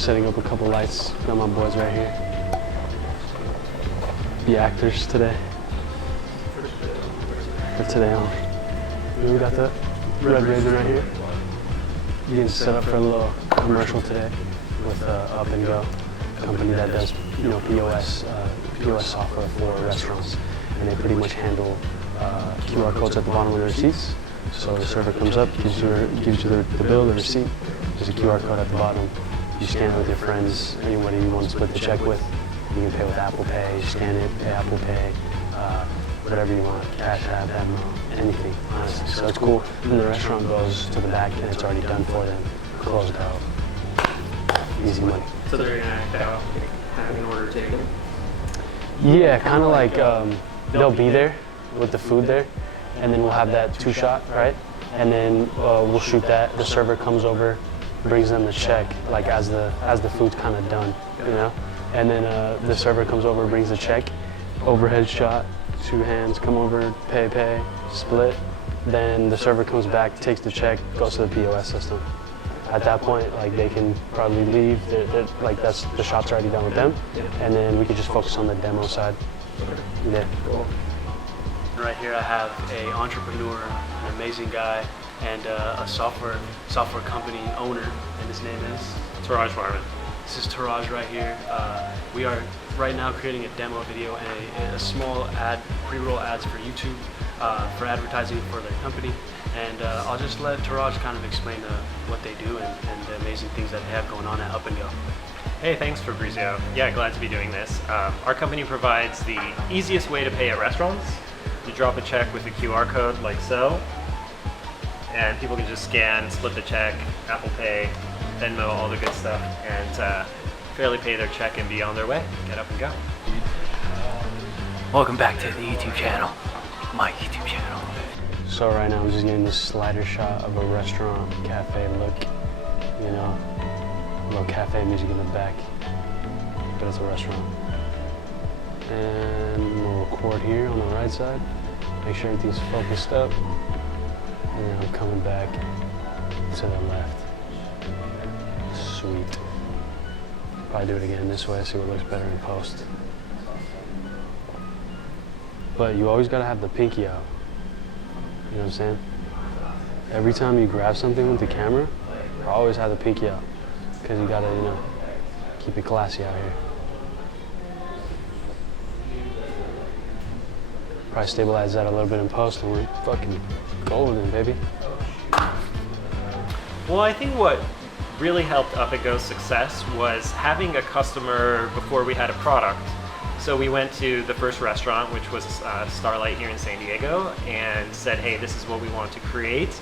just setting up a couple lights. Got my boys right here. The actors today. For today on. We got the red raven right here. Getting set up for a little commercial today with Up and Go, a company that does POS software for restaurants, and they pretty much handle QR codes at the bottom of the receipts. So the server comes up, gives you the bill, the receipt. There's a QR code at the bottom. You scan it with your friends, anybody you want to split the check with. You can pay with Apple Pay, you scan it, pay Apple Pay, whatever you want, Cash App, Venmo, anything, honestly. So it's cool. And the restaurant goes to the back and it's already done for them, closed out. Easy money. So they're gonna act out, have an order taken? Yeah, kind of like they'll be there with the food there, and then we'll have that two-shot, right? And then we'll shoot that. The server comes over, brings them the check, like as the food's kind of done, you know. And then the server comes over, brings the check, overhead shot, 2 hands, come over, pay, split. Then the server comes back, takes the check, goes to the POS system. At that point, like they can probably leave. Like the shop's already done with them, and then we can just focus on the demo side. Yeah. Cool. Right here, I have an entrepreneur, an amazing guy, and a software company owner, and his name is Taraj Marvin. This is Taraj right here. We are right now creating a demo video and a small pre-roll ads for YouTube for advertising for their company. And I'll just let Taraj kind of explain what they do and the amazing things that they have going on at Up and Go. Hey, thanks Fabrizio. Yeah, glad to be doing this. Our company provides the easiest way to pay at restaurants. You drop a check with a QR code like so, and people can just scan, split the check, Apple Pay, Venmo, all the good stuff, and fairly pay their check and be on their way. Get up and go. Welcome back to the YouTube channel, my YouTube channel. So right now I'm just getting this slider shot of a restaurant, cafe look, you know, a little cafe music in the back, but it's a restaurant. And we'll record here on the right side, make sure everything's focused up, and then I'm coming back to the left. Sweet. Probably do it again this way, see what looks better in post. But you always gotta have the pinky out. You know what I'm saying? Every time you grab something with the camera, always have the pinky out. Because you gotta, you know, keep it classy out here. Probably stabilize that a little bit in post and we're fucking golden, baby. Well, I think what really helped Up and Go's success was having a customer before we had a product. So we went to the first restaurant, which was Starlight here in San Diego, and said, hey, this is what we want to create,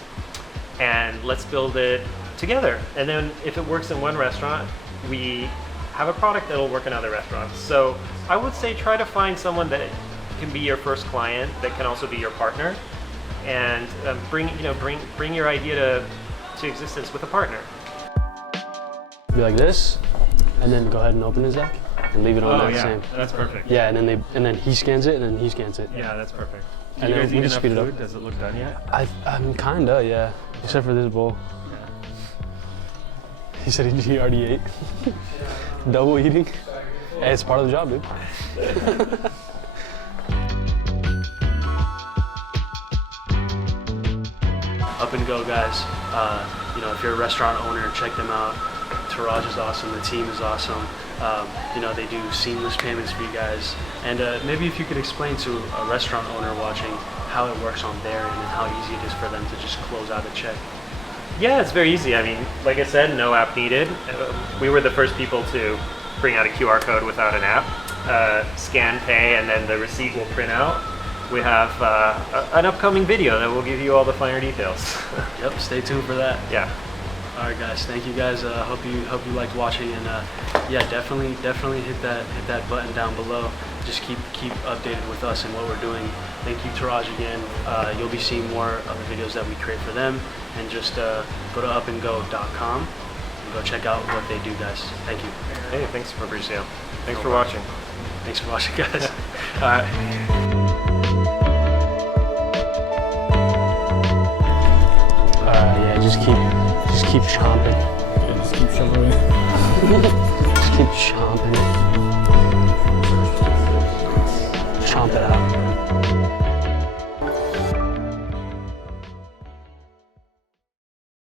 and let's build it together. And then if it works in one restaurant, we have a product that'll work in other restaurants. So I would say try to find someone that can be your first client, that can also be your partner, and bring your idea to existence with a partner. Be like this, and then go ahead and open it, Zach, and leave it on that same. That's perfect. Yeah, and then he scans it, and then he scans it. Yeah, that's perfect. And then we just speed it up. Does it look done yet? I'm kinda, yeah. Except for this bowl. Yeah. He said he already ate. Double eating. Hey, it's part of the job, dude. Up and Go, guys. You know, if you're a restaurant owner, check them out. Taraj is awesome. The team is awesome. You know, they do seamless payments for you guys. And maybe if you could explain to a restaurant owner watching how it works on their end and how easy it is for them to just close out a check. Yeah, it's very easy. I mean, like I said, no app needed. We were the first people to bring out a QR code without an app. Scan, pay, and then the receipt will print out. We have an upcoming video that will give you all the finer details. Yep, stay tuned for that. Yeah. All right, guys. Thank you, guys. Hope you liked watching, and yeah, definitely hit that button down below. Just keep updated with us and what we're doing. Thank you, Taraj, again. You'll be seeing more of the videos that we create for them, and just go to upandgo.com and go check out what they do, guys. Thank you. Hey, thanks, Fabrizio. Thanks for watching. Thanks for watching, guys. All right. Yeah, just keep chomping. Yeah, just keep shoving it. Just keep chomping it. Chomp it out.